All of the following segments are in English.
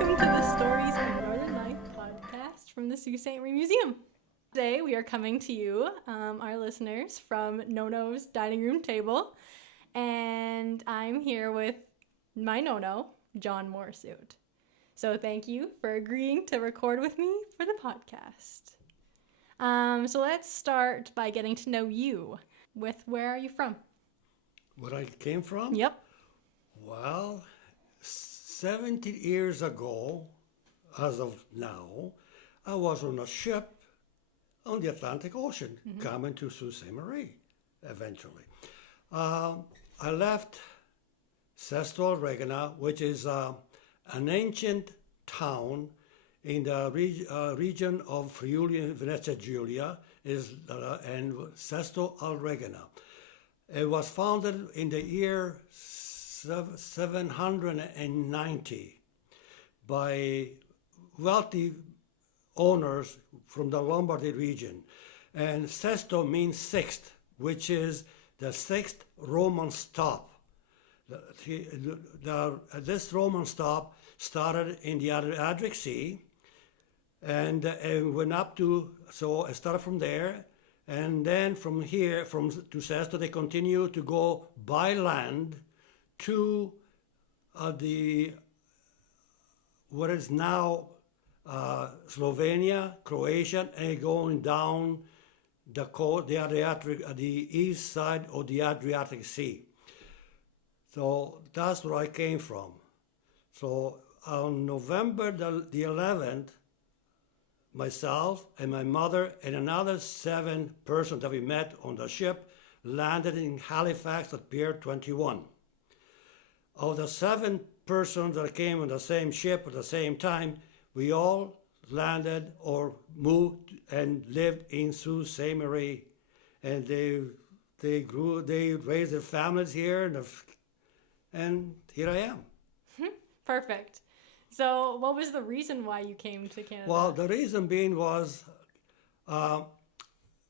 welcome to the Stories from Northern Life podcast from the Sault Ste. Marie Museum. Today we are coming to you, our listeners, from Nonno's dining room table, and I'm here with my Nonno, John Morassut. So thank you for agreeing to record with me for the podcast. So let's start by getting to know you. Where are you from? Where I came from? Yep. Well, 70 years ago, as of now, I was on a ship on the Atlantic Ocean coming to Sault Ste. Marie eventually. I left Sesto Regina, which is an ancient town in the region of Friuli and Venezia Giulia, and Sesto al Regina. It was founded in the year 790 by wealthy owners from the Lombardy region. And Sesto means sixth, which is the sixth Roman stop. This Roman stop started in the Adriatic Sea and went up to, so it started from there. And then from here, to Sesto, they continue to go by land to what is now Slovenia, Croatia, and going down the coast, the east side of the Adriatic Sea. So that's where I came from. So on November the 11th, myself and my mother and another 7 persons that we met on the ship landed in Halifax at Pier 21. Of the 7 persons that came on the same ship at the same time, we all landed or moved and lived in Sault Ste. Marie. And they raised their families here, and here I am. Perfect. So what was the reason why you came to Canada? Well, the reason being was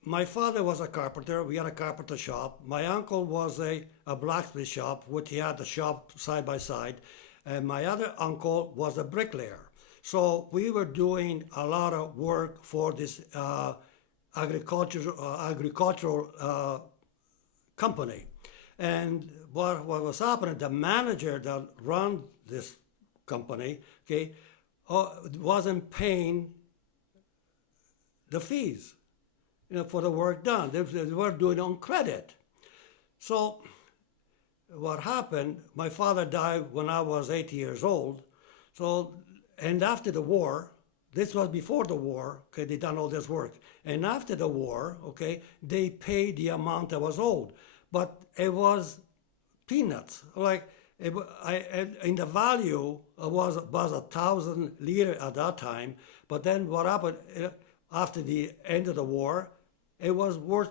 my father was a carpenter. We had a carpenter shop. My uncle was a blacksmith shop, which he had the shop side by side. And my other uncle was a bricklayer. So we were doing a lot of work for this agricultural company. And what was happening, the manager that ran this company, wasn't paying the fees, for the work done. They were doing it on credit. So what happened, my father died when I was 8 years old. So, and after the war, this was before the war, they done all this work. And after the war, they paid the amount that was owed. But it was peanuts. In the value was 1,000 lira at that time, but then what happened after the end of the war, it was worth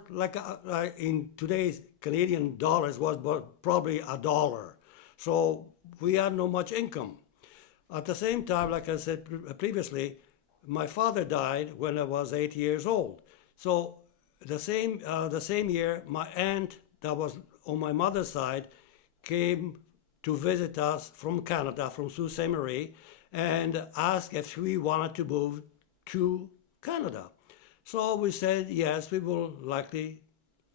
in today's Canadian dollars was probably $1. So we had no much income. At the same time, like I said previously, my father died when I was 8 years old. So the same year, my aunt that was on my mother's side came to visit us from Canada, from Sault Ste. Marie, and asked if we wanted to move to Canada. So we said, yes, we will likely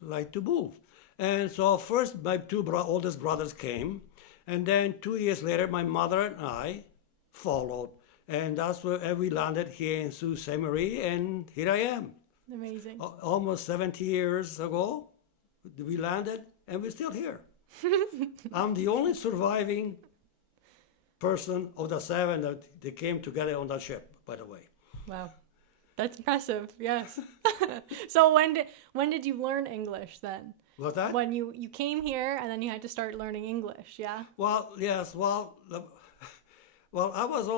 like to move. And so first my 2 oldest brothers came, and then 2 years later, my mother and I followed. And that's where we landed here in Sault Ste. Marie, and here I am. Amazing. Almost 70 years ago, we landed, and we're still here. I'm the only surviving person of the 7 that they came together on that ship, by the way. Wow. That's impressive, yes. So when did you learn English then? What's that? When you came here and then you had to start learning English, yeah? Well, yes, I was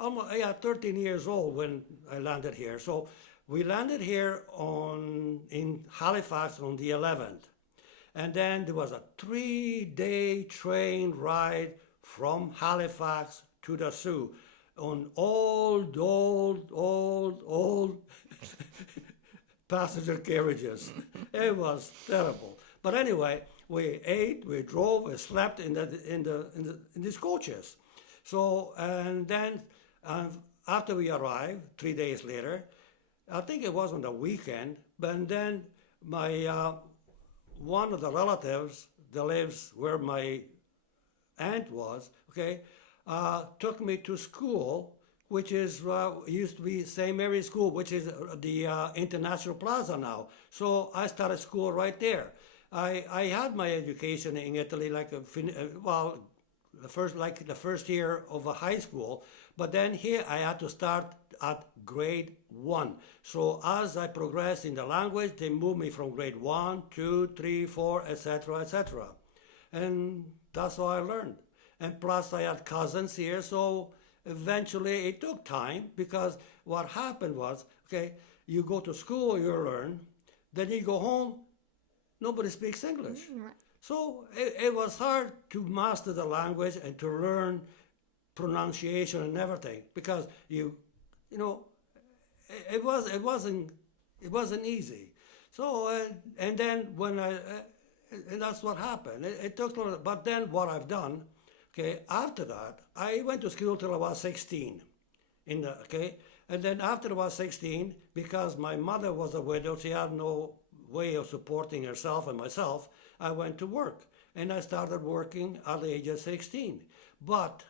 almost 13 years old when I landed here. So we landed here in Halifax on the 11th. And then there was a 3-day train ride from Halifax to the Sault on old passenger carriages. It was terrible. But anyway, we ate, we drove, we slept in these coaches. So, and then after we arrived, 3 days later, I think it was on the weekend, but then my one of the relatives that lives where my aunt was, okay, took me to school, which is used to be St. Mary's School, which is the International Plaza now. So I started school right there. I had my education in Italy, like the first year of a high school, but then here I had to start at grade 1. So as I progressed in the language, they moved me from grade 1, 2, 3, 4, etc., etc. And that's how I learned. And plus I had cousins here, so eventually it took time, because what happened was, okay, you go to school, you learn, then you go home, nobody speaks English. Right. So it was hard to master the language and to learn pronunciation and everything, because you know, it wasn't easy. So and then when and that's what happened. It took a little, but then what I've done, okay, after that, I went to school till I was 16, and then after I was 16, because my mother was a widow, she had no way of supporting herself and myself, I went to work, and I started working at the age of 16. But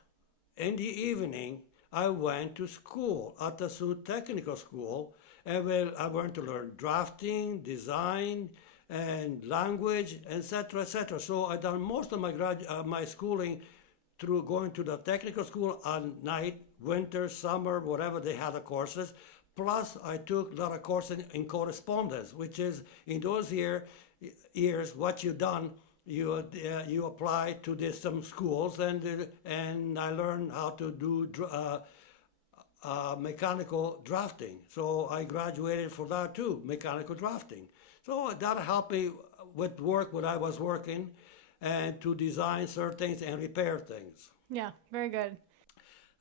in the evening, I went to school at the Sault Technical School, and I learned to learn drafting, design, and language, etc., etc. So I done most of my schooling through going to the technical school at night, winter, summer, whatever they had the courses. Plus, I took a lot of courses in correspondence, which is in those years what you done. You apply to some schools, and I learned how to do mechanical drafting. So I graduated for that too, mechanical drafting. So that helped me with work when I was working, and to design certain things and repair things. Yeah, very good.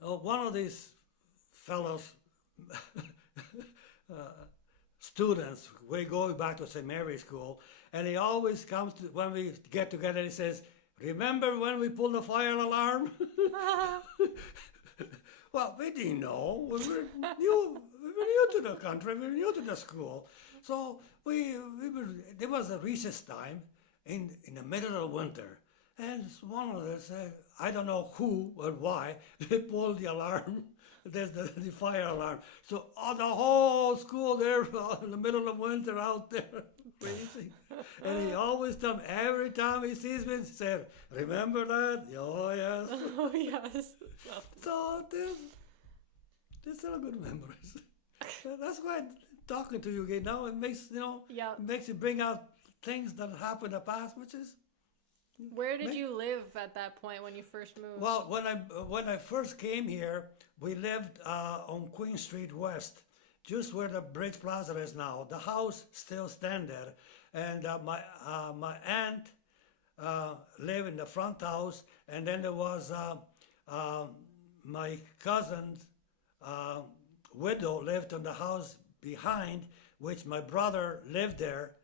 One of these fellows, students, we go back to St. Mary's School, and he always comes to, when we get together, he says, "Remember when we pulled the fire alarm?" Well, we didn't know. We were new to the country. We were new to the school. So there was a recess time in the middle of winter. And one of us, I don't know who or why, they pulled the alarm. There's the fire alarm. So the whole school there in the middle of winter out there freezing. And he always tells me, every time he sees me, he said, "Remember that?" "Oh, yes." Oh, yes. So there's still good memories. That's why talking to you again now, it makes, makes you bring out things that happened in the past, which is... Where did you live at that point when you first moved? Well, when I first came here, we lived on Queen Street West, just where the Bridge Plaza is now. The house still stands there, and my aunt lived in the front house, and then there was my cousin's widow lived in the house behind, which my brother lived there.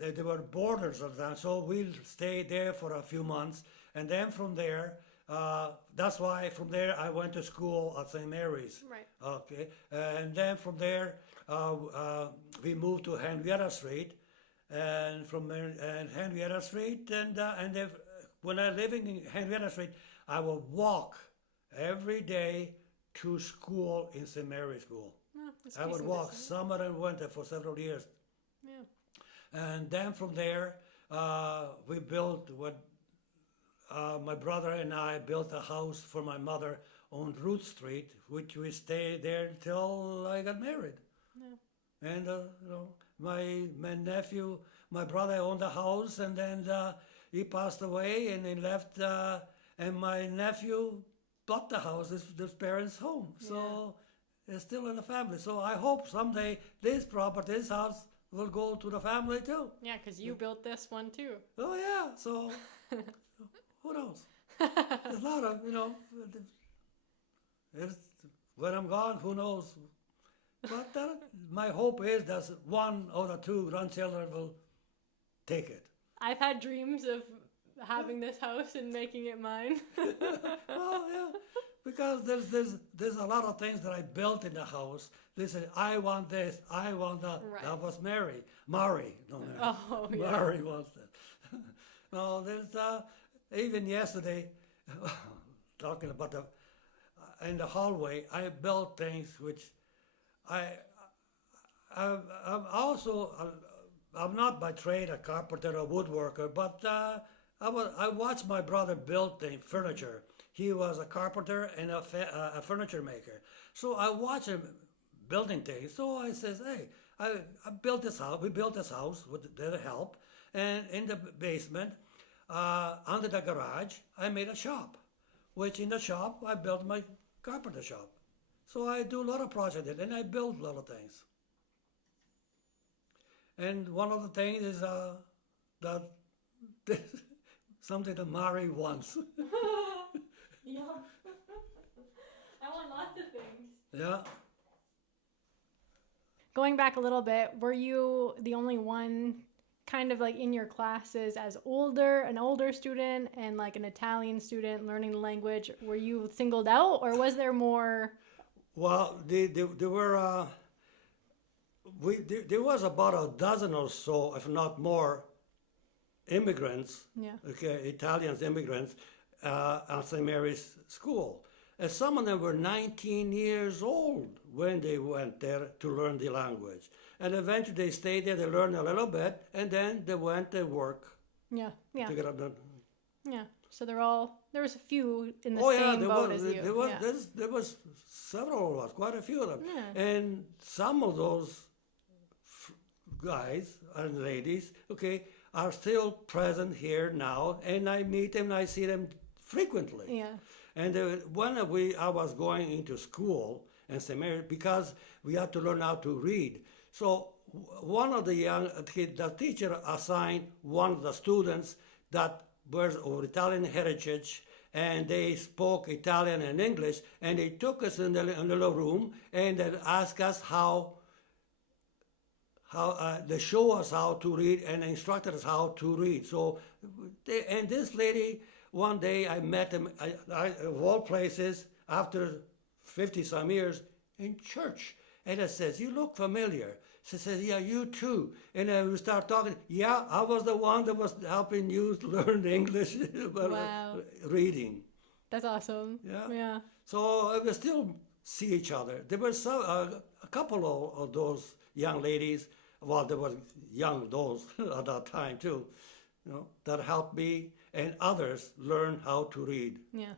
They were boarders of that, so we stayed there for a few months, and then from there, that's why from there I went to school at St. Mary's. Right. Okay, and then from there we moved to Henrietta Street, and from Henrietta Street, and when I lived in Henrietta Street, I would walk every day to school in St. Mary's School. Oh, I would walk summer and winter for several years. Yeah. And then from there, we built my brother and I built a house for my mother on Root Street, which we stayed there until I got married. Yeah. And my nephew, my brother owned the house, and then he passed away, and he left, and my nephew bought the house, his parents' home. So it's still in the family. So I hope someday this property, this house, will go to the family too. Yeah, because you built this one too. Oh yeah, so who knows? There's a lot of, when I'm gone, who knows? But my hope is that one or the two grandchildren will take it. I've had dreams of having this house and making it mine. Well, yeah. Because there's a lot of things that I built in the house. They said, I want this, I want that. Right. That was Mary. Mari, no Mary. Oh, yeah. Mari wants that. No, there's even yesterday, talking about in the hallway, I built things which I'm also, I'm not by trade a carpenter or woodworker, but I watched my brother build furniture. He was a carpenter and a furniture maker. So I watched him building things. So I says, hey, I built this house. We built this house with their help. And in the basement, under the garage, I made a shop. Which in the shop, I built my carpenter shop. So I do a lot of projects and I build a lot of things. And one of the things is that something that Mari wants. Yeah. I want lots of things. Yeah. Going back a little bit, were you the only one kind of like in your classes as an older student and like an Italian student learning the language? Were you singled out or was there more? Well, there were, there was about a dozen or so, if not more, immigrants, okay, Italians immigrants, at St. Mary's School. And some of them were 19 years old when they went there to learn the language. And eventually they stayed there, they learned a little bit, and then they went to work. Yeah. To get up the, yeah. So there was a few in the same boat as you. There was several of us, quite a few of them. Yeah. And some of those guys and ladies, okay, are still present here now, and I meet them and I see them frequently. Yeah. And when I was going into school in St. Mary, because we had to learn how to read. So one of the teacher assigned one of the students that was of Italian heritage, and they spoke Italian and English, and they took us in the little room and then asked us how they show us how to read and instructed us how to read. So, and this lady, one day I met him, of all places, after 50 some years, in church. And I says, you look familiar. She says, yeah, you too. And then we start talking. Yeah, I was the one that was helping you learn English, Wow. reading. That's awesome. Yeah. So we still see each other. There were a couple of those young ladies, well, there were young those at that time too, that helped me and others learn how to read. Yeah.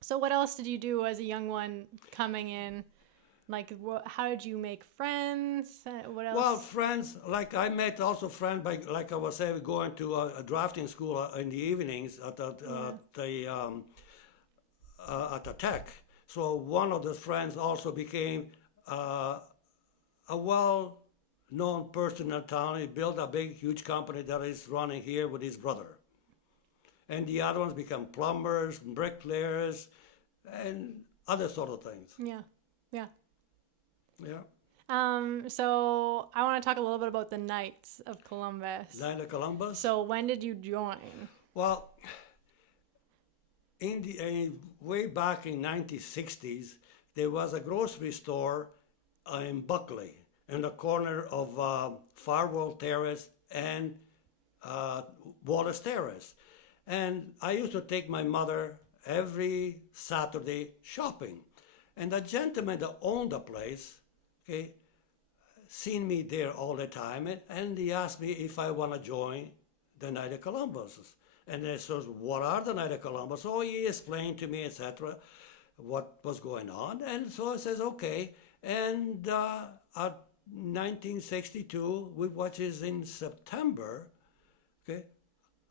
So what else did you do as a young one coming in? Like, how did you make friends? What else? Well, friends, like I met also friends by, like I was saying, going to a drafting school in the evenings at the Tech. So one of the friends also became a well-known person in town. He built a big, huge company that is running here with his brother. And the other ones become plumbers, bricklayers, and other sort of things. Yeah. So I want to talk a little bit about the Knights of Columbus. Knights of Columbus? So when did you join? Well, in the way back in 1960s, there was a grocery store in Buckley, in the corner of Farwell Terrace and Wallace Terrace. And I used to take my mother every Saturday shopping. And the gentleman that owned the place, okay, seen me there all the time, and he asked me if I want to join the Knights of Columbus. And I said, what are the Knights of Columbus? So he explained to me, etc., what was going on. And so I says, okay. And at 1962, which is in September, okay,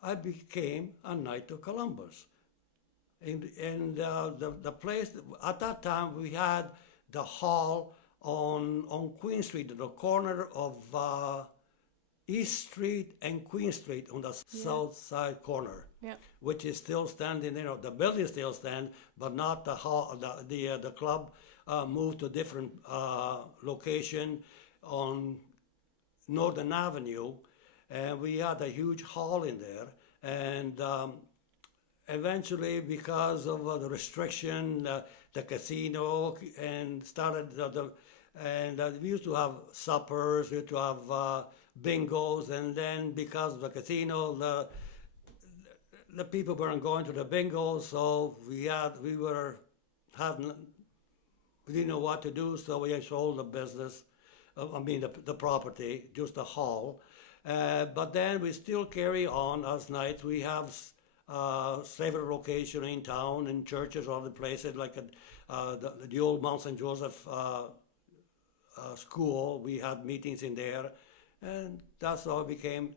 I became a Knight of Columbus. And the place, at that time, we had the hall on Queen Street, at the corner of East Street and Queen Street on the south side corner, which is still standing. The building still stands, but not the hall. The club moved to a different location on Northern Avenue, and we had a huge hall in there. eventually, because of the restriction, the casino and started we used to have suppers, we used to have bingos, and then because of the casino, the people weren't going to the bingos, so we didn't know what to do, so we sold the business. The property, just the hall. But then we still carry on as nights. We have several locations in town, in churches, other places, like the old Mount St. Joseph school. We had meetings in there, and that's how it became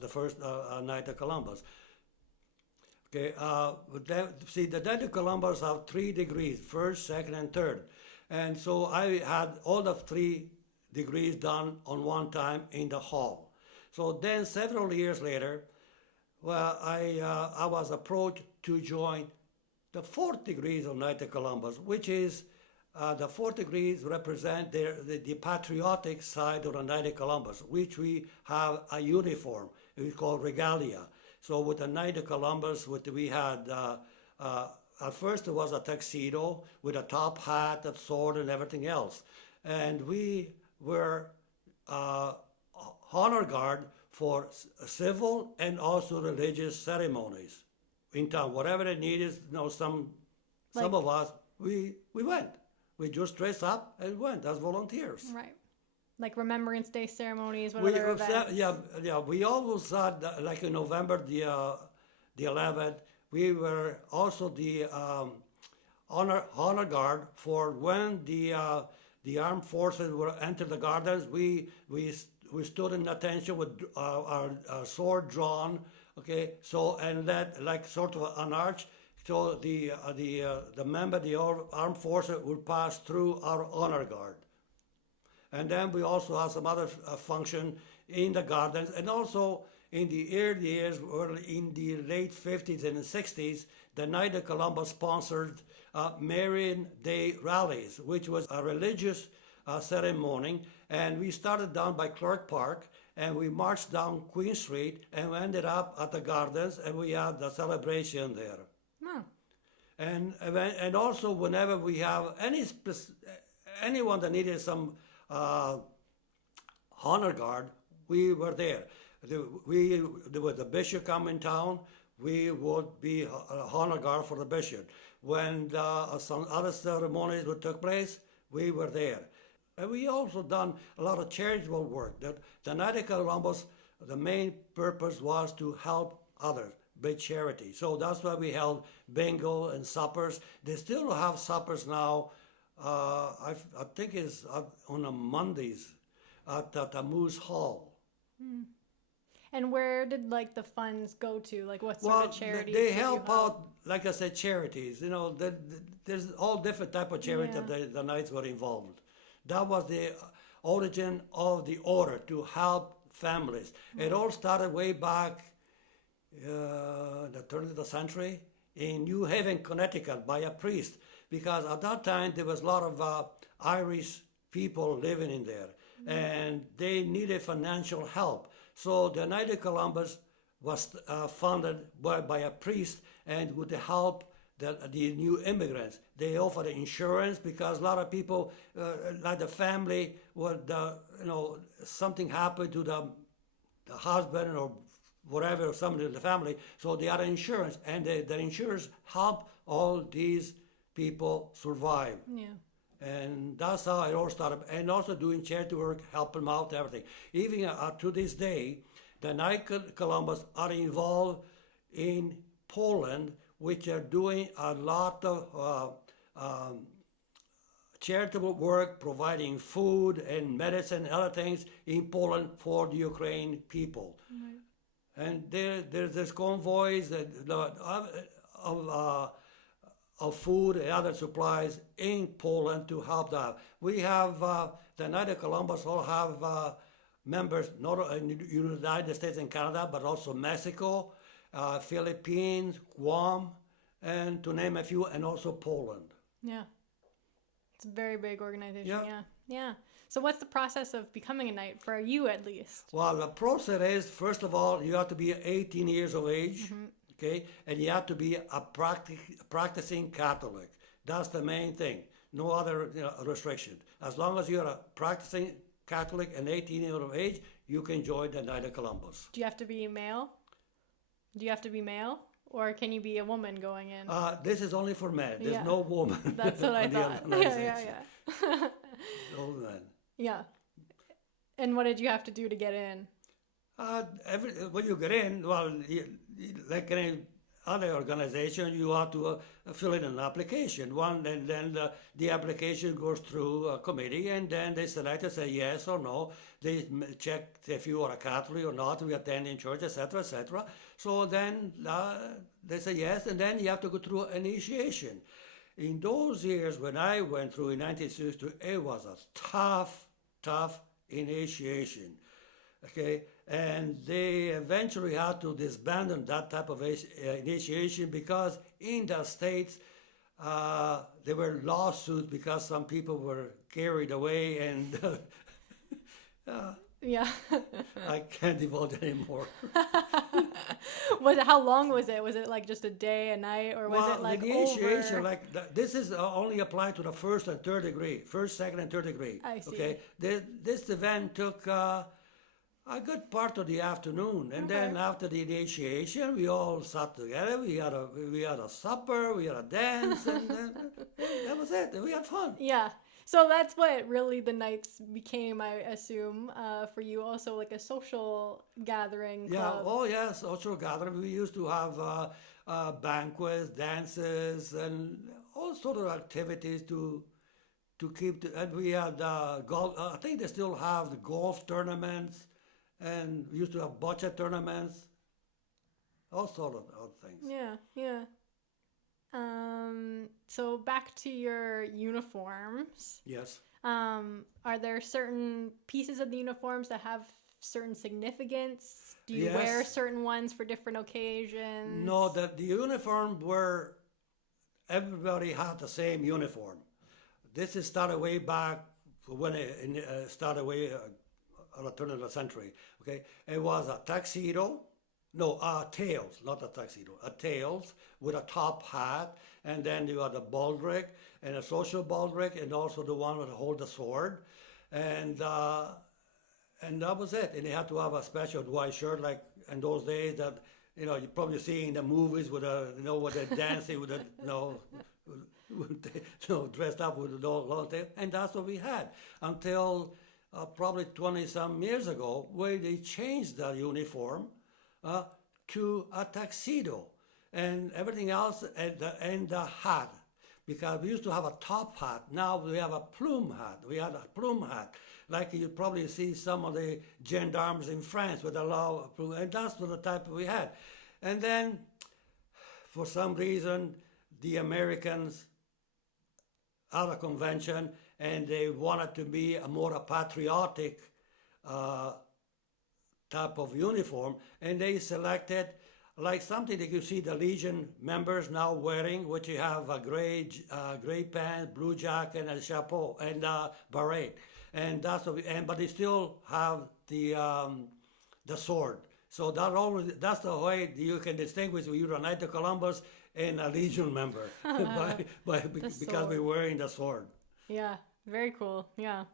the first night of Columbus. Okay, the Night of Columbus have 3 degrees, first, second, and third. And so I had all the 3 degrees done on one time in the hall. So then several years later, well, I was approached to join the 4th degrees of Night of Columbus, which is the 4th degrees represent the patriotic side of the Night of Columbus, which we have a uniform. It's called regalia. So with the Night of Columbus, we had, at first it was a tuxedo with a top hat, a sword, and everything else. And we were honor guard for civil and also religious ceremonies in town. Whatever they needed, some of us, we went. We just dressed up and went as volunteers. Right. Like Remembrance Day ceremonies, what other events? Yeah. We always had, like in November the 11th, we were also the honor guard for when the armed forces were enter the gardens. We stood in attention with our sword drawn. Okay, so and that like sort of an arch. So the member of the armed forces would pass through our honor guard. And then we also have some other function in the gardens, and also in the early years, in the late 50s and 60s, the Night of Columbus sponsored Marian Day rallies, which was a religious ceremony. And we started down by Clark Park, and we marched down Queen Street, and we ended up at the gardens, and we had the celebration there. Oh. And also whenever we have anyone that needed some honor guard, we were there. With the bishop come in town, we would be honor guard for the bishop. When some other ceremonies would took place, we were there. And we also done a lot of charitable work. The Night of Columbus, the main purpose was to help others, big charity. So that's why we held bingo and suppers. They still have suppers now. I think it's on a Mondays at the Moose Hall. Hmm. And where did the funds go to? What sort of charities? They help out, like I said, charities. There's all different type of charities that the Knights were involved. That was the origin of the order, to help families. Mm-hmm. It all started way back the turn of the century in New Haven, Connecticut, by a priest. Because at that time, there was a lot of Irish people living in there, and they needed financial help. So the Night of Columbus was funded by a priest, and with the help the new immigrants. They offered insurance because a lot of people, like the family, would, something happened to the husband or whatever, or somebody in the family, so they had insurance, and the insurance helped all these people survive. Yeah. And that's how it all started. And also doing charity work, helping them out, everything. Even to this day, the Night of Columbus are involved in Poland, which are doing a lot of charitable work, providing food and medicine and other things in Poland for the Ukrainian people. Mm-hmm. And there's this convoys of food and other supplies in Poland to help that. We have the Night of Columbus all have members not in the United States and Canada, but also Mexico, Philippines, Guam, and to name a few, and also Poland. Yeah. It's a very big organization. Yeah. So what's the process of becoming a Knight, for you at least? Well, the process is, first of all, you have to be 18 years of age. Mm-hmm. okay? And you have to be a practicing Catholic. That's the main thing. No other restriction. As long as you're a practicing Catholic and 18 years of age, you can join the Knight of Columbus. Do you have to be male? Do you have to be male? Or can you be a woman going in? This is only for men. There's no woman. That's what I thought. Yeah. No men. Yeah. And what did you have to do to get in? When you get in, well, like any other organization, you have to fill in an application. And then the application goes through a committee, and then they select and say yes or no. They check if you are a Catholic or not, we attend in church, etc., etc. So then they say yes, and then you have to go through initiation. In those years when I went through in 1962, it was a tough initiation. Okay, and they eventually had to disband that type of initiation because in the States there were lawsuits because some people were carried away and yeah. I can't divulge anymore. How long was it? Was it like just a day, a night, or was it like the initiation, over? This is only applied to the first, second, and third degree. I see. Okay, this event took a good part of the afternoon, and then after the initiation, we all sat together. We had a supper, we had a dance, and that was it. We had fun. Yeah. So that's what really the nights became, I assume, for you. Also, like a social gathering club. Yeah. Oh, yeah. Social gathering. We used to have banquets, dances, and all sort of activities to keep. And we had golf. I think they still have the golf tournaments. And we used to have bocce tournaments, all sort of things. Yeah. So back to your uniforms. Yes. Are there certain pieces of the uniforms that have certain significance? Do you wear certain ones for different occasions? No, the uniform were, everybody had the same uniform. This is started way back when it started way at the turn of the century. Okay, it was a tuxedo, tails, not a tuxedo, a tails with a top hat, and then you had a baldric and a social baldric, and also the one that hold the sword, and that was it. And you had to have a special white shirt, like in those days that you probably see in the movies with with the dancing with dressed up with the long tail, and that's what we had until. Probably 20-some years ago, where they changed the uniform to a tuxedo and everything else, and the hat. Because we used to have a top hat. Now we have a plume hat. We had a plume hat. Like you probably see some of the gendarmes in France with a long plume, and that's the type we had. And then, for some reason, the Americans had a convention, and they wanted to be a more patriotic type of uniform, and they selected like something that you see the Legion members now wearing, which you have a gray pants, blue jacket, and a chapeau and a beret, and that's what but they still have the sword. So that's the way you can distinguish when you're a Knight of Columbus and a Legion member because we're wearing the sword. Yeah. Very cool. Yeah.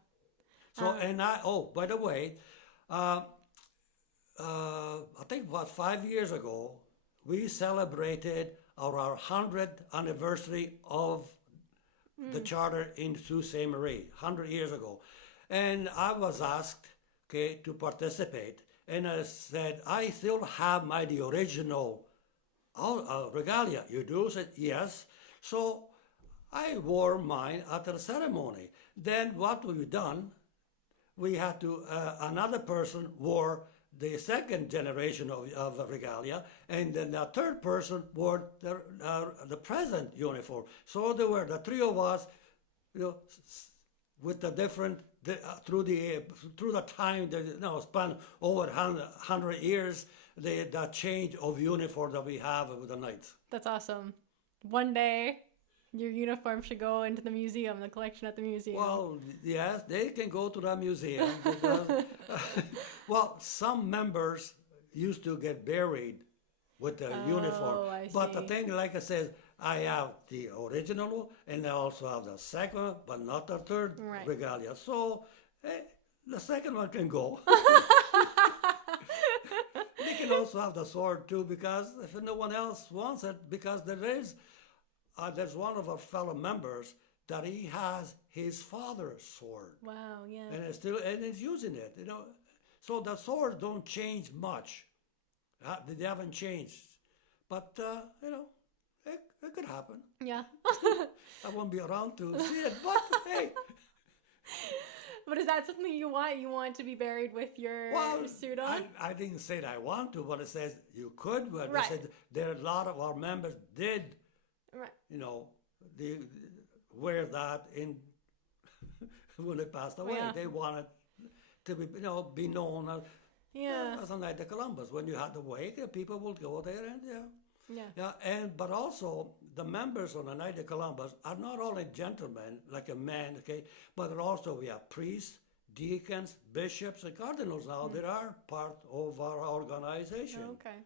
So by the way, I think about 5 years ago, we celebrated our 100th anniversary of the charter in Sault Ste Marie, 100 years ago, and I was asked, to participate, and I said I still have the original regalia. You do? I said yes. So I wore mine at the ceremony. Then what we've done, we had to, another person wore the second generation of regalia, and then the third person wore the present uniform. So there were the three of us, with the different, through the time, span over 100 years, the change of uniform that we have with the Knights. That's awesome. One day, your uniform should go into the museum, the collection at the museum. Well, yes, they can go to the museum because, some members used to get buried with the uniform. I But the see. thing, like I said, I have the original one, and I also have the second one, but not the third Right. regalia. So the second one can go. They can also have the sword too, because if no one else wants it, because there's one of our fellow members that he has his father's sword, Wow, yeah. and he's using it. So the swords don't change much. They haven't changed, but it could happen. Yeah. I won't be around to see it, but hey. But is that something you want? You want to be buried with your suit on? I didn't say that I want to, but it says you could. But Right. I said there are a lot of our members did, Right. they wear that in when they passed away. Yeah. They wanted to be known as Yeah. as a Night of Columbus. When you had the wake, people would go there and Yeah. but also the members on the Night of Columbus are not only gentlemen, like a man, okay, but also we have priests, deacons, bishops, and cardinals now that are part of our organization. Okay.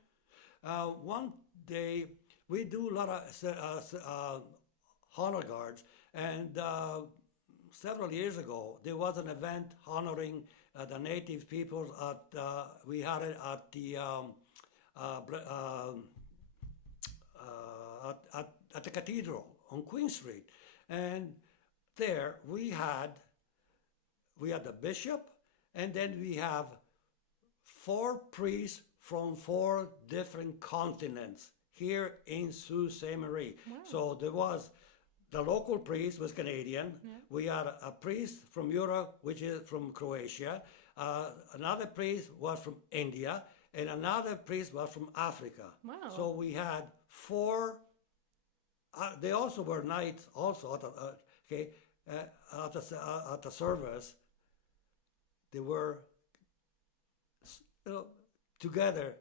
One day we do a lot of honor guards, and several years ago there was an event honoring the native peoples we had it at the at the cathedral on Queen Street, and there we had the bishop, and then we have 4 priests from 4 different continents here in Sault Ste Marie. Wow. So there was the local priest was Canadian. Yeah. We had a priest from Europe, which is from Croatia. Another priest was from India, and another priest was from Africa. Wow. So we had 4. They also were knights. Also at the service, they were together.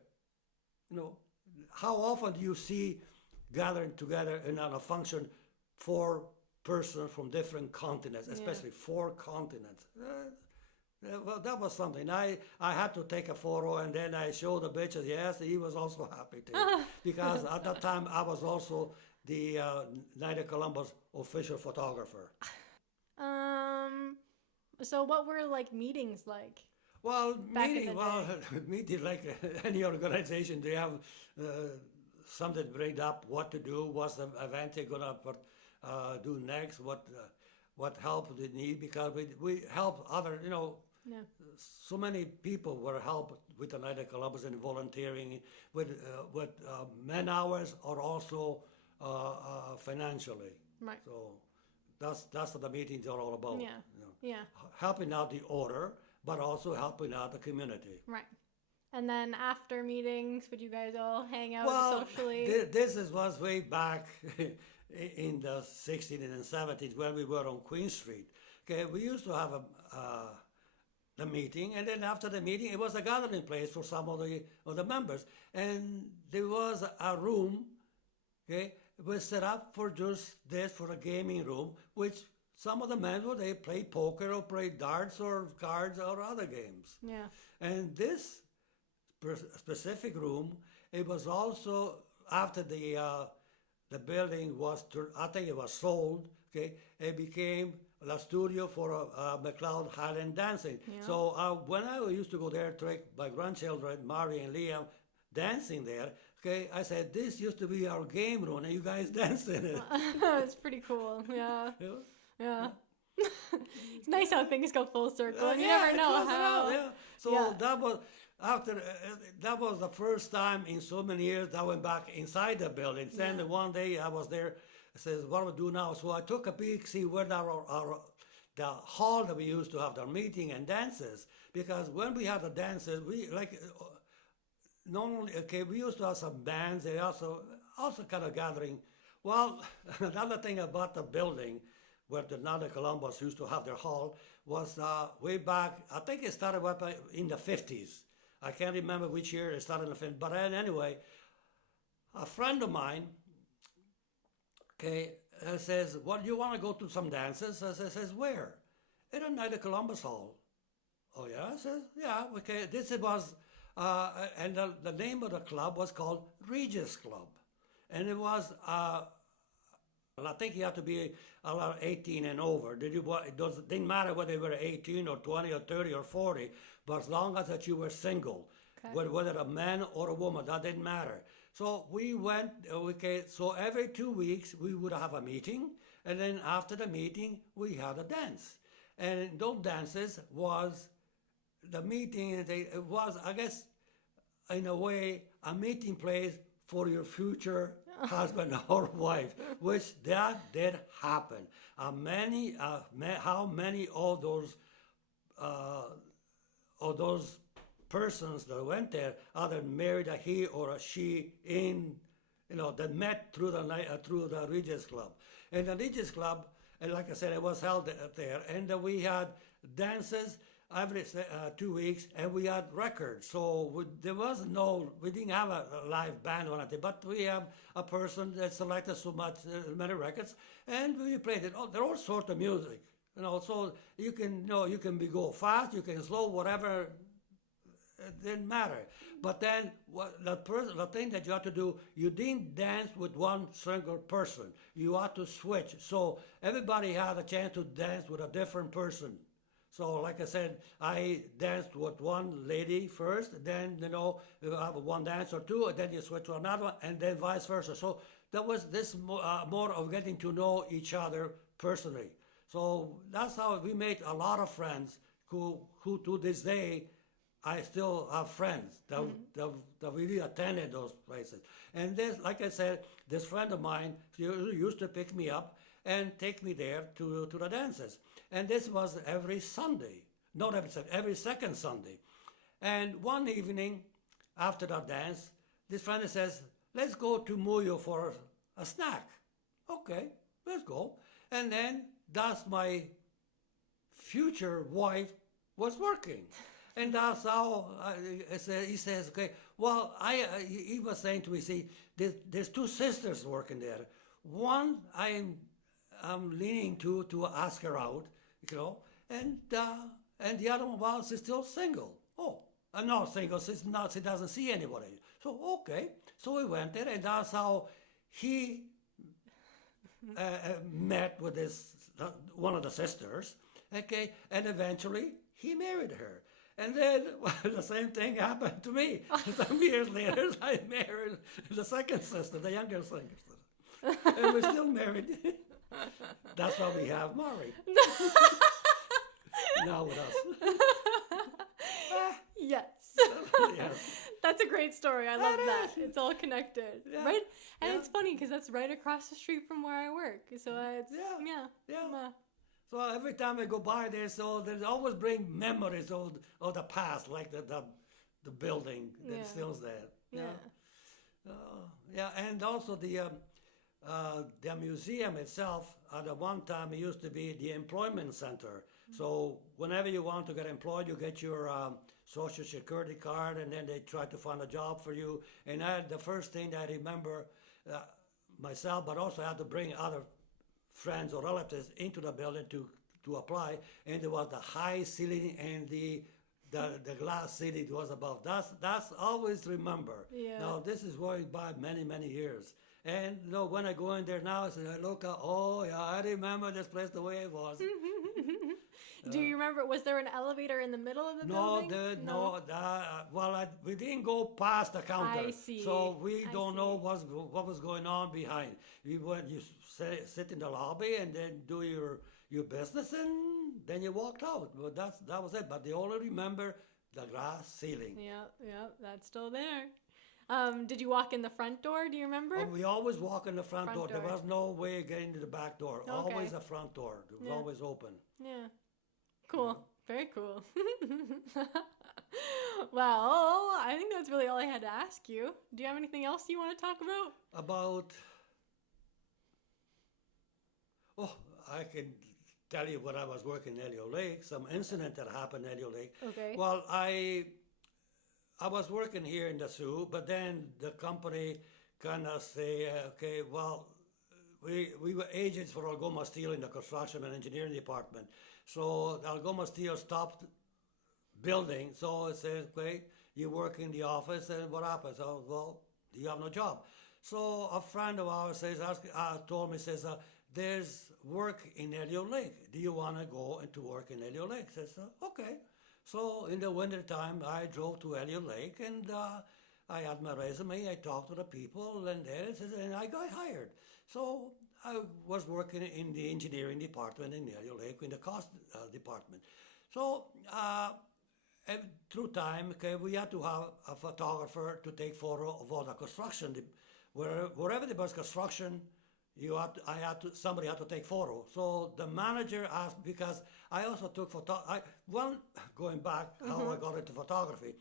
How often do you see gathering together in a function 4 persons from different continents, especially 4 continents? Well, that was something. I had to take a photo, and then I showed the bitches. Yes, he was also happy too, because at that time I was also the Night of Columbus official photographer. So what were meetings like? Well, Back in the meeting like any organization, they have something to bring up, what to do, what's the event they're gonna do next, what help they need, because we help other, Yeah. so many people were helped with the Night of Columbus and volunteering with man hours or also financially. Right. So that's what the meetings are all about. Yeah. Yeah. Helping out the order, but also helping out the community. Right. And then after meetings, would you guys all hang out Well, socially? this was way back in the 60s and 70s when we were on Queen Street. Okay, we used to have the meeting, and then after the meeting, it was a gathering place for some of the members, and there was a room. Okay, it was set up for just this, for a gaming room, which some of the men they play poker or play darts or cards or other games. Yeah. And this specific room, it was also after the building was, I think it was sold. Okay, it became the studio for McLeod Highland dancing. Yeah. So when I used to go there to take my grandchildren, Mari and Liam, dancing there, okay, I said, this used to be our game room, and you guys dance in it. It's pretty cool. Yeah. Yeah. Yeah. It's nice how things go full circle. And you Yeah, never it know was how. around, yeah. So Yeah. that was after. That was the first time in so many years that I went back inside the building. Then Yeah. one day I was there. I says, "What do we do now?" So I took a peek, see where the hall that we used to have our meeting and dances. Because when we had the dances, we normally we used to have some bands. They also kind of gathering. Well, another thing about the building where the Nonni Columbus used to have their hall was way back. I think it started in the 50s. I can't remember which year it started in the 50s. But anyway, a friend of mine, says, "Well, you want to go to some dances?" I says, "Where?" "In the Nonni Columbus Hall." "Oh yeah?" I says, "Yeah." Okay, this was And the name of the club was called Regis Club. And it was, I think you have to be 18 and over. Didn't matter whether you were 18 or 20 or 30 or 40, but as long as that you were single, Okay. whether a man or a woman, that didn't matter. So we went, okay, so every 2 weeks we would have a meeting, and then after the meeting we had a dance. And those dances was the meeting, it was, I guess, in a way, a meeting place for your future husband or wife, which that did happen. How many of those persons that went there either married a he or a she that met through the Regis Club. And the Regis Club, and like I said, it was held there, and we had dances every 2 weeks, and we had records. So we didn't have a live band or anything, but we have a person that selected many records, and we played it. They're all sorts of music, so you can go fast, you can slow, whatever. It didn't matter. But then the thing that you had to do, you didn't dance with one single person. You had to switch. So everybody had a chance to dance with a different person. So like I said, I danced with one lady first, then you have one dance or two, and then you switch to another one, and then vice versa. So there was this more of getting to know each other personally. So that's how we made a lot of friends who to this day, I still have friends that really attended those places. And this, like I said, this friend of mine used to pick me up and take me there to the dances. And this was every Sunday, not every Sunday, every second Sunday. And one evening after that dance, this friend says, let's go to Muyo for a snack. Okay, let's go. And then that's my future wife was working. And that's how he says, okay, well, he was saying to me, see, there's two sisters working there. One I'm leaning to ask her out, and the other one, well, she's still single. Oh, I'm not single, she doesn't see anybody. So, okay. So we went there, and that's how he met with one of the sisters, okay, and eventually he married her. And then the same thing happened to me. Some years later, I married the second sister, the younger sister. And we're still married. That's why we have Mari. Now with us. Yes. Yes. That's a great story. I love that. is. It's all connected, Yeah. right? And Yeah. it's funny because that's right across the street from where I work. So it's Yeah. So every time I go by there, so they always bring memories of the past, like the building that's still there. Yeah. And also the museum itself, at one time it used to be the employment center. So whenever you want to get employed, you get your social security card, and then they try to find a job for you. And the first thing that I remember myself, but also I had to bring other friends or relatives into the building to apply, and there was the high ceiling and the glass ceiling was above. That's always remember. Yeah. Now this is going by many years, and when I go in there now, I look at, oh yeah, I remember this place the way it was. Do you remember? Was there an elevator in the middle of the building? We didn't go past the counter. I see. So we don't know what was going on behind. You sit in the lobby and then do your business, and then you walked out. But that was it. But they only remember the glass ceiling. Yeah, that's still there. Did you walk in the front door? Do you remember? Oh, we always walk in the front door. door. There was no way getting to the back door. Okay. Always the front door. It was always open. Yeah. Cool. Very cool. Well, I think that's really all I had to ask you. Do you have anything else you want to talk about? I can tell you when I was working in Elio Lake, some incident that happened in Elio Lake. Okay. Well, I was working here in the Sioux, but then the company kind of say, okay, well, we were agents for Algoma Steel in the construction and engineering department. So Algoma Steel stopped building. So I said, okay, You work in the office, and what happens? Oh, well, you have no job. So a friend of ours told me, says, there's work in Elliot Lake. Do you want to go and to work in Elliot Lake? Says, okay. So in the winter time, I drove to Elliot Lake, and I had my resume. I talked to the people, and and I got hired. So I was working in the engineering department in Elliot Lake, in the cost department. So and through time, okay, we had to have a photographer to take photo of all the construction. Wherever there was construction, somebody had to take photo. So the manager asked, because I also took photo. Going back, how I got into photography,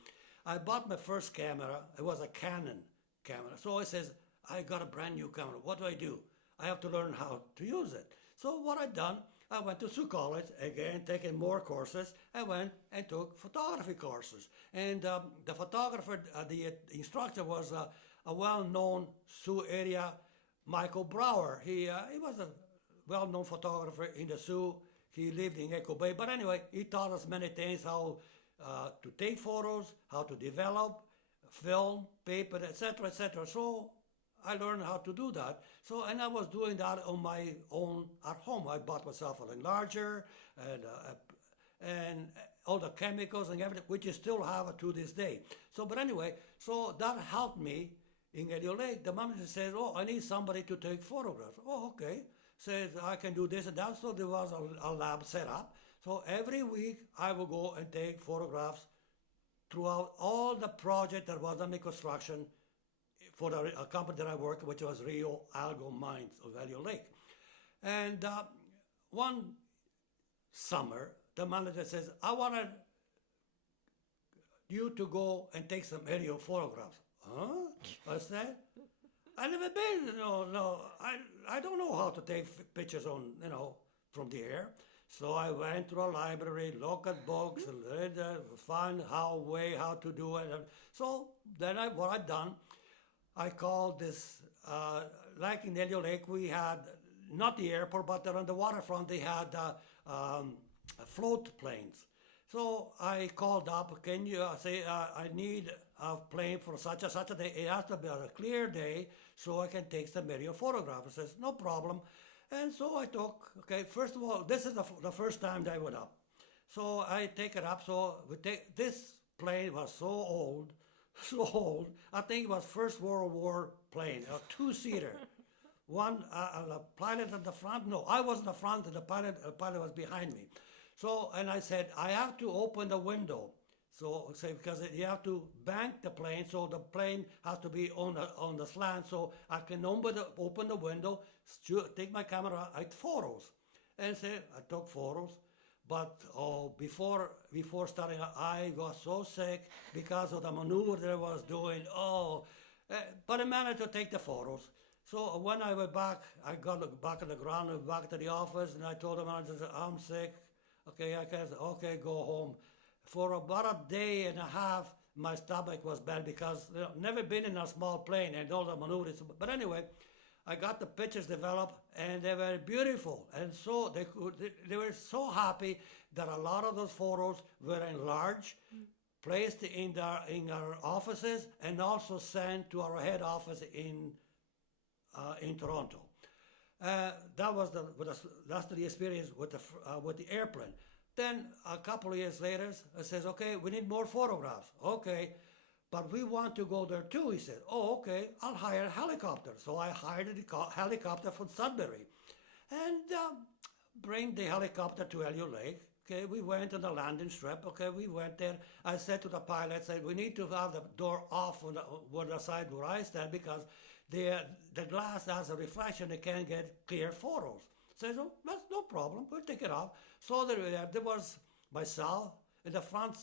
I bought my first camera. It was a Canon camera. So I says, I got a brand new camera. What do? I have to learn how to use it. So what I done, I went to Sioux College, again, taking more courses. I went and took photography courses. And the photographer, the instructor was a well-known Sioux area, Michael Brower. He was a well-known photographer in the Sioux. He lived in Echo Bay. But anyway, he taught us many things, how to take photos, how to develop, film, paper, etc., etc. So I learned how to do that. So, and I was doing that on my own at home. I bought myself a enlarger and all the chemicals and everything, which I still have to this day. So, but anyway, so that helped me in Elliot Lake. The manager says, oh, I need somebody to take photographs. Oh, okay. Says, I can do this and that. So there was a lab set up. So every week I would go and take photographs throughout all the project that was under construction for a company that I worked, which was Rio Algo Mines of Elliot Lake. And one summer, the manager says, I want you to go and take some aerial photographs. Huh? What's that? I never been, no, I don't know how to take pictures on, from the air. So I went to a library, look at books, and find how to do it. And so then what I done, I called this, like in Elliot Lake, we had, not the airport, but on the waterfront, they had float planes. So I called up, can you say, I need a plane for such and such a day. It has to be a clear day so I can take some aerial photographs. I says, no problem. And so I took, okay, first of all, this is the first time that I went up. So I take it up, so this plane was so old, I think it was First World War plane, a two-seater. One, a pilot at the front, no, I was in the front and the pilot was behind me. So, and I said, I have to open the window. So, say, because you have to bank the plane, so the plane has to be on the slant, so I can open the window, take my camera, I took photos. And say, I took photos, but before starting, I got so sick because of the maneuver that I was doing. But I managed to take the photos. So when I went back, I got back on the ground, went back to the office, and I told the manager, I'm sick. Okay, okay, go home. For about a day and a half, my stomach was bad because never been in a small plane and all the maneuvers. But anyway, I got the pictures developed and they were beautiful. And so they were so happy that a lot of those photos were enlarged, placed in our offices, and also sent to our head office in Toronto. That's the experience with the airplane. Then a couple of years later, I says, okay, we need more photographs. Okay, but we want to go there too. He said, oh, okay, I'll hire a helicopter. So I hired a helicopter from Sudbury and bring the helicopter to Elliot Lake. Okay, we went on the landing strip. Okay, we went there. I said to the pilot, said, we need to have the door off on the side where I stand because the glass has a reflection. They can't get clear photos. Says, oh, that's no problem. We'll take it off. So there was myself. In the front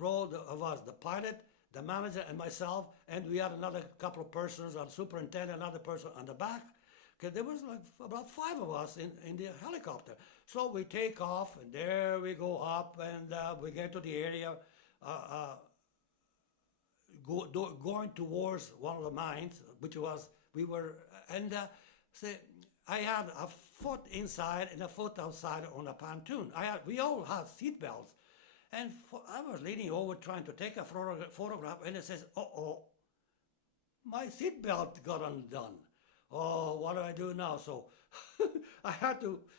row was the pilot, the manager, and myself. And we had another couple of persons, a superintendent, another person on the back. Okay, there was like about 5 of us in the helicopter. So we take off, and there we go up, and we get to the area, going towards one of the mines, I had a foot inside and a foot outside on a pontoon. We all had seat belts. And I was leaning over trying to take a photograph, and it says, "Uh-oh, my seatbelt got undone. Oh, what do I do now?" So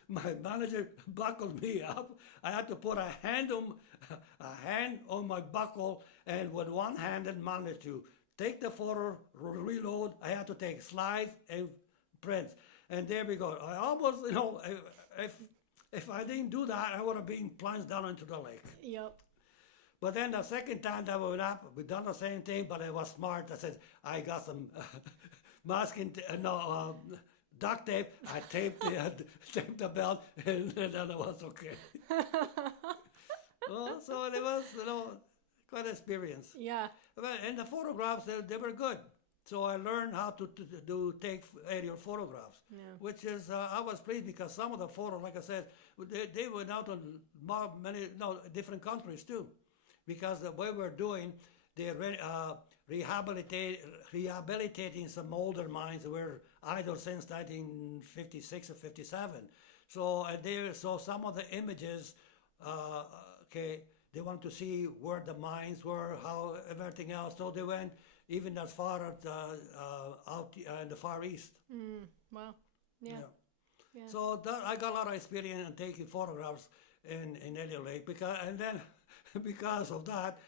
my manager buckled me up. I had to put a hand on my buckle, and with one hand and managed to take the photo, reload. I had to take slides and prints. And there we go. I almost, if I didn't do that, I would have been plunged down into the lake. Yep. But then the second time that we went up, we done the same thing, but I was smart. I said, I got some duct tape. I taped the belt, and then it was okay. Well, so it was, quite an experience. Yeah. And the photographs, they were good. So I learned how to take aerial photographs, which is, I was pleased because some of the photos, like I said, they went out on many different countries too. Because the way we're doing, they're rehabilitating some older mines that were idle since 1956 or 57. So so some of the images, they want to see where the mines were, how everything else. So they went even as far as out in the Far East. Wow. Yeah. So I got a lot of experience in taking photographs in Elliot Lake because of that,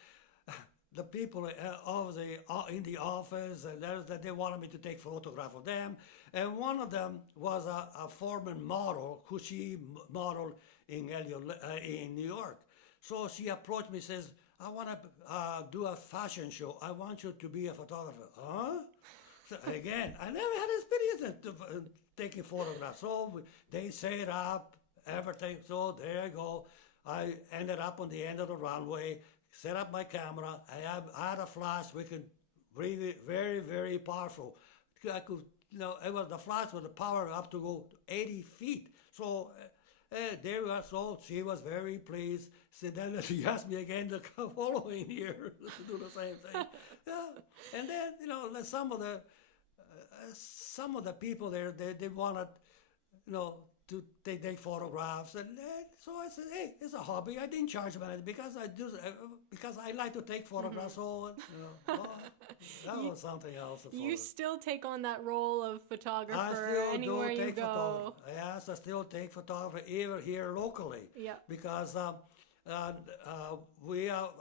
the people in the office and that they wanted me to take photograph of them, and one of them was a former model who she modeled in New York. So she approached me, says, "I want to do a fashion show. I want you to be a photographer." Huh? So again, I never had experience in taking photographs. So they set up everything. So there I go. I ended up on the end of the runway, set up my camera. I had a flash, which could really very, very powerful. I could, the flash with the power up to go 80 feet. So there we are. So she was very pleased. So then she asked me again the following year to do the same thing. Yeah. And then some of the people there, they wanted, to take photographs, and so I said, "Hey, it's a hobby. I didn't charge them anything because I like to take photographs." So that was something else. You still take on that role of photographer anywhere you go. Yes, I still take photography even here locally. Yeah. Because we have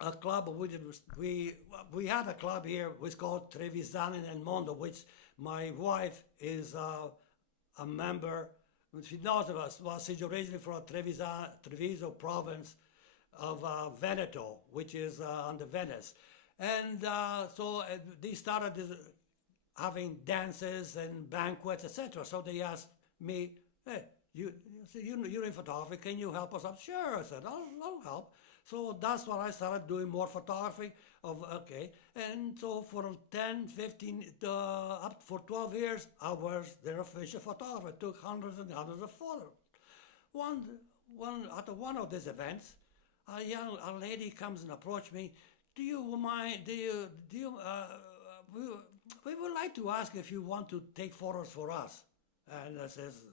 a club. We had a club here. It's called Trevisan and Mondo, which my wife is a member. She knows of us. Well, she's originally from Treviso province of Veneto, which is on the Venice. And so they started having dances and banquets, etc. So they asked me, "Hey, you're in photography. Can you help us out?" "Sure," I said, I'll help. So that's what I started doing, more photography and so for 10, 15, up for 12 years, I was their official photographer. I took hundreds and hundreds of photos. At one of these events, a lady comes and approached me. We would like to ask if you want to take photos for us." And I says,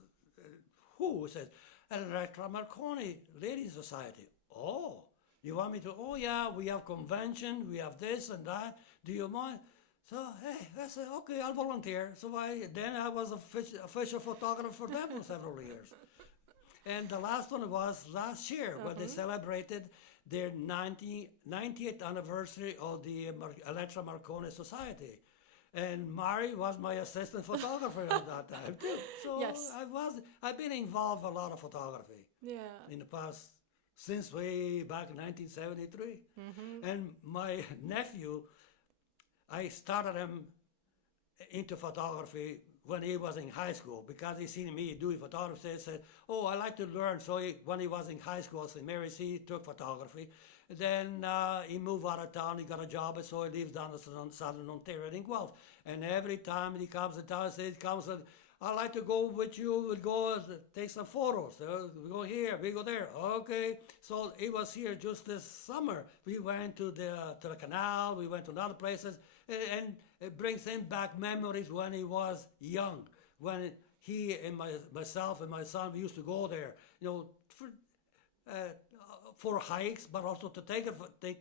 "Who?" Says, "Electra Marconi Ladies Society." "Oh. You want me to?" "Oh, yeah, we have convention, we have this and that. Do you mind?" So, hey, I said, "Okay, I'll volunteer." So I was official photographer for them for several years. And the last one was last year, when they celebrated their 90th anniversary of the Electra Marconi Society. And Mari was my assistant photographer at that time, too. So yes. I've been involved in a lot of photography in the past, since way back in 1973. And my nephew, I started him into photography when he was in high school, because he seen me doing photography. He said, "Oh, I like to learn." So when he was in high school, Sault Ste Marie, he took photography. Then he moved out of town, he got a job, and so he lives down in southern Ontario in Guelph. And every time he comes to town, he comes and, "I'd like to go with you, we'll go take some photos. We go here, we go there." Okay. So he was here just this summer. We went to the canal, we went to other places, and it brings him back memories when he was young, when he and myself and my son, we used to go there, for hikes, but also to take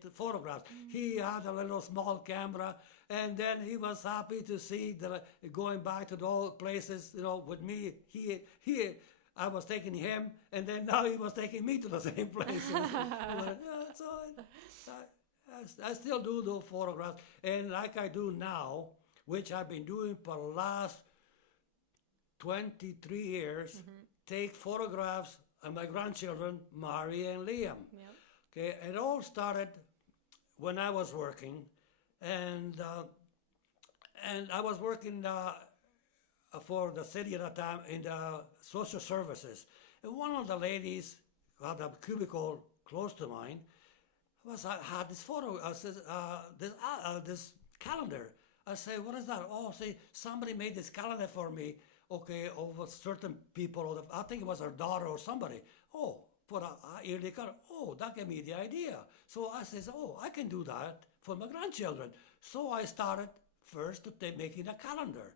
the photographs. He had a little small camera, and then he was happy to see that going back to the old places, with me. I was taking him, and then now he was taking me to the same places. So I still do those photographs, and like I do now, which I've been doing for the last 23 years, take photographs of my grandchildren, Mari and Liam. Yep. Okay, it all started when I was working, and I was working for the city at that time in the social services. And one of the ladies had a cubicle close to mine. Had this photo, this calendar. I say, what is that? Oh, say somebody made this calendar for me. Okay, of certain people. I think it was her daughter or somebody. Oh, for a yearly calendar. Oh, that gave me the idea. So I says, oh, I can do that for my grandchildren. So I started first to making a calendar.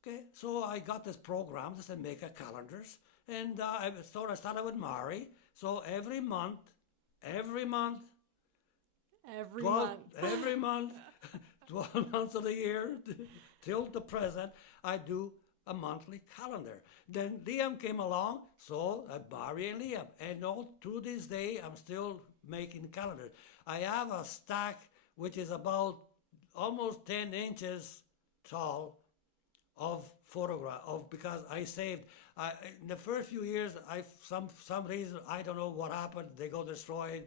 Okay, so I got this program that said make a calendars, and I started with Mari. So every month, 12 months of the year till the present, I do a monthly calendar. Then Liam came along, so Mari and Liam, and all to this day I'm still making calendars. I have a stack which is about almost 10 inches tall of photograph because I saved. In the first few years, some reason I don't know what happened. They got destroyed,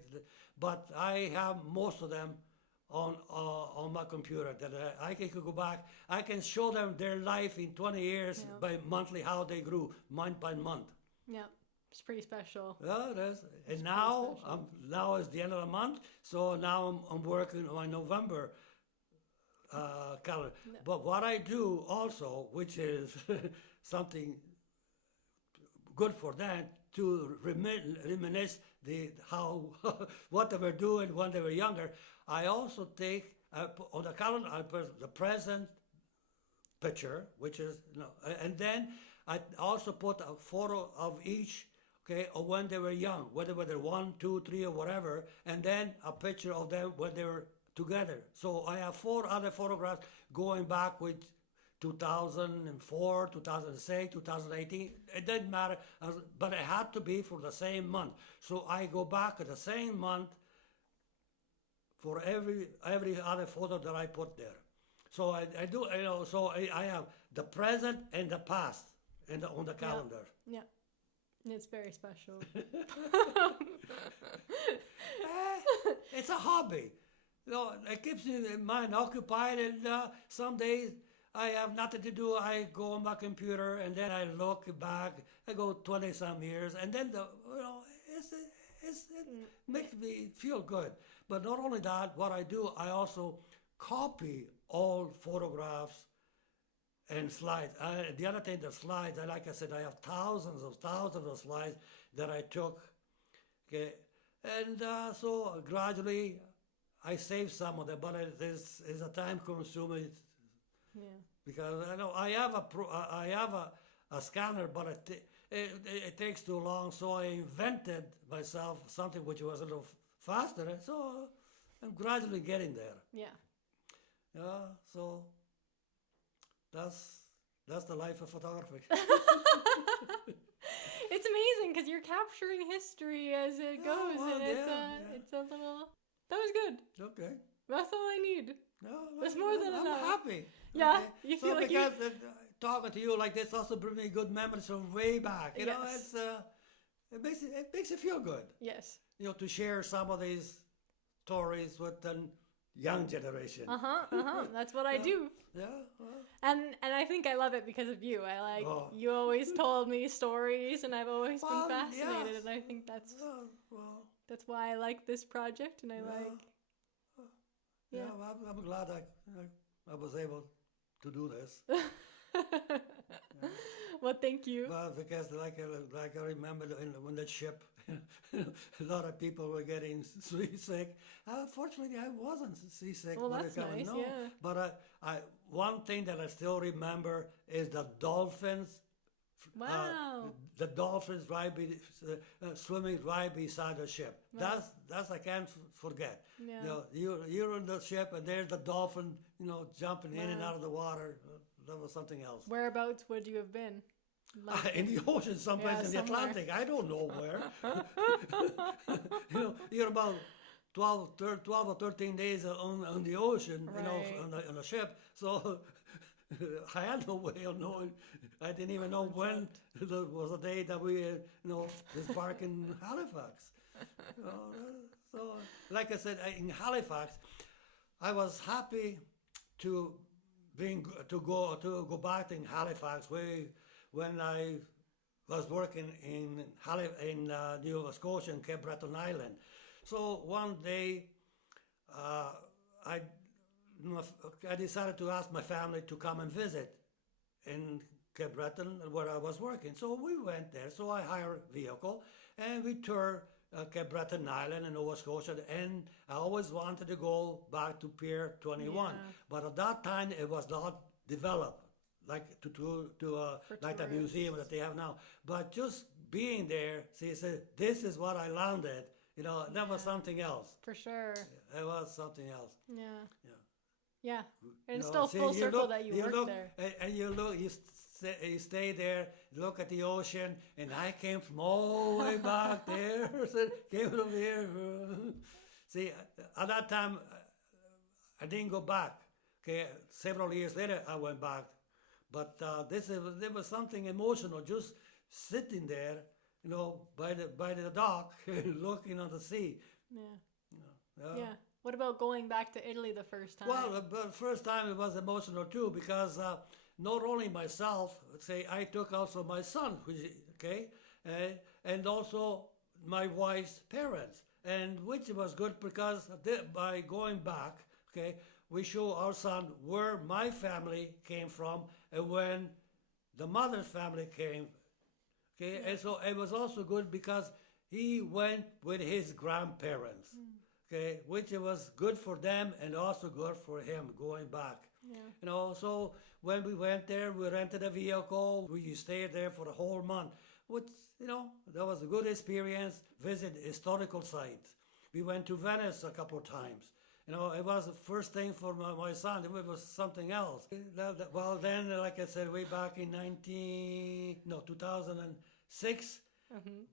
but I have most of them on my computer that I can go back. I can show them their life in 20 years by monthly how they grew month by month. Yeah, it's pretty special. Yeah, it is. And now it's the end of the month, so now I'm working on my November calendar. No. But what I do also, which is something good for them, to reminisce how what they were doing when they were younger. I also take on the calendar I put the present picture, which is and then I also put a photo of each. Okay, or when they were young, whether they're 1, 2, 3, or whatever, and then a picture of them when they were together. So I have 4 other photographs going back with 2004, 2006, 2018. It didn't matter, but it had to be for the same month. So I go back to the same month for every other photo that I put there. So I do, so I have the present and the past on the calendar. Yeah. It's very special. It's a hobby. It keeps my mind occupied, and some days I have nothing to do. I go on my computer, and then I look back. I go 20-some years, and then it makes me feel good. But not only that, what I do, I also copy all photographs and slides. The other thing, the slides, like I said, I have thousands of slides that I took. Okay, and so gradually I save some of them, but it is a time consuming. Yeah. Because I know I have a scanner, but it takes too long. So I invented myself something which was a little faster. So I'm gradually getting there. Yeah. Yeah. So that's the life of photography. It's amazing because you're capturing history as it goes, and it's a little. That was good. Okay. That's all I need. No, that's more than enough. I'm happy. Yeah, okay. You feel like because talking to you like this also brings me good memories from way back. You know, it's it makes you feel good. Yes. To share some of these stories with the young generation. That's what I do. Yeah. And I think I love it because of you. You always told me stories, and I've always been fascinated, and I think that's why I like this project, and I like. Yeah, I'm glad I was able to do this. Well, thank you. Well, because like I remember when that ship, a lot of people were getting seasick. Fortunately, I wasn't seasick. Well, that's nice. No. Yeah. But one thing that I still remember is the dolphins Wow. The dolphins swimming right beside the ship. Wow. That's I can't forget. Yeah. You know, you're on the ship and there's the dolphin, you know, jumping in and Wow. out of the water. That was something else. Whereabouts would you have been? Like, In the ocean, someplace Yeah, in the somewhere. Atlantic. I don't know where. You know, you're about 12 or 13 days on the ocean, you know, Right. on a ship. So I had no way of knowing. I didn't even know when there was a day that we, you know, disembarked in Halifax. You know, so, like I said, in Halifax, I was happy to go back in Halifax when I was working in Nova Scotia and Cape Breton Island. So one day, I decided to ask my family to come and visit in Cape Breton where I was working. So we went there. So I hired a vehicle and we toured Cape Breton Island and Nova Scotia. And I always wanted to go back to Pier 21, Yeah. but at that time it was not developed like like the tourists. museum that they have now. But just being there, see, said, this is what I landed. You know, that was something else. For sure. It was something else. Yeah. Yeah. Yeah. And it's You still know, see, full circle look- that you you worked look, there. and you look, you stay there, look at the ocean, and I came from all the way back there, so came over here. See, at that time, I didn't go back. Okay, several years later, I went back, but there was something emotional, just sitting there, you know, by the dock, looking on the sea. Yeah. Yeah. Yeah. What about going back to Italy the first time? Well, the first time it was emotional too, because not only myself, say I took also my son, and also my wife's parents, and which was good because by going back, okay, we show our son where my family came from and when the mother's family came, okay, and so it was also good because he went with his grandparents. Okay, which it was good for them and also good for him going back. Yeah. You know, so when we went there, we rented a vehicle. We stayed there for the whole month, which, you know, that was a good experience. Visit historical sites. We went to Venice a couple of times. You know, it was the first thing for my son. It was something else. Well, then, like I said, way back in 2006,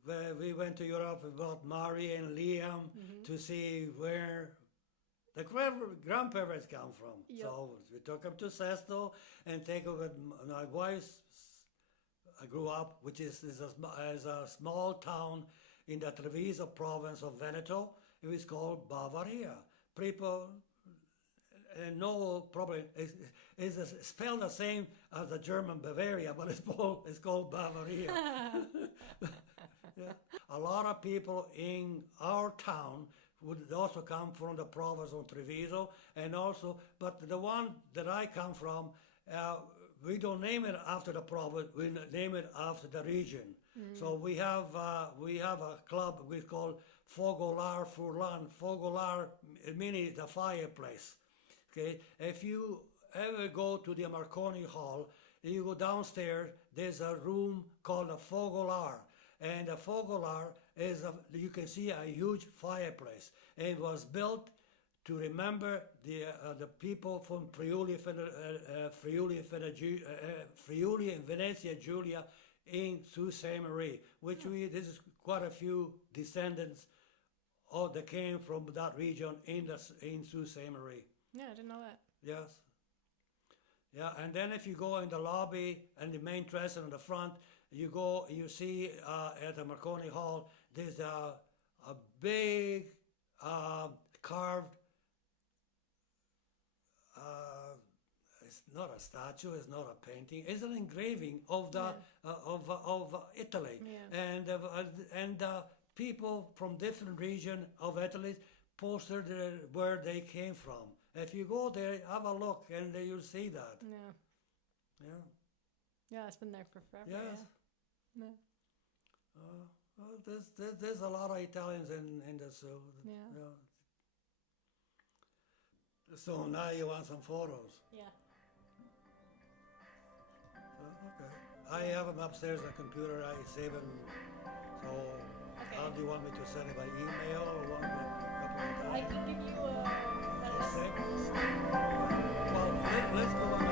where we went to Europe. We brought Mari and Liam to see where the grandparents come from. Yep. So we took them to Sesto and take them with my wife's. I grew up, which is a small town in the Treviso province of Veneto. It was called Bavaria. People know probably it's spelled the same as the German Bavaria, but it's called Bavaria. Yeah. A lot of people in our town would also come from the province of Treviso, and also, but the one that I come from, we don't name it after the province, we name it after the region. So we have a club we call Fogolar Furlan. Fogolar meaning the fireplace. Okay, if you ever go to the Marconi Hall, you go downstairs. There's a room called a Fogolar, and the Fogolar is you can see a huge fireplace. And it was built to remember the people from Friuli and Venezia Giulia in Sault Ste Marie, which this is quite a few descendants that came from that region in Sault Ste Marie. Yeah, I didn't know that. Yes. Yeah, and then if you go in the lobby and the main dress on the front, you see at the Marconi Hall, there's a big carved, it's not a statue, it's not a painting, it's an engraving of of Italy. Yeah. And people from different region of Italy posted where they came from. If you go there, have a look, and you'll see that. Yeah. Yeah. Yeah, it's been there for forever. Yes. Yeah. Well, there's a lot of Italians in the zoo. Yeah. So now you want some photos? Yeah. Okay. I have them upstairs on the computer. I save them. So, how do you want me to send it by email or want me a couple of times? I can give you a Well, let's go on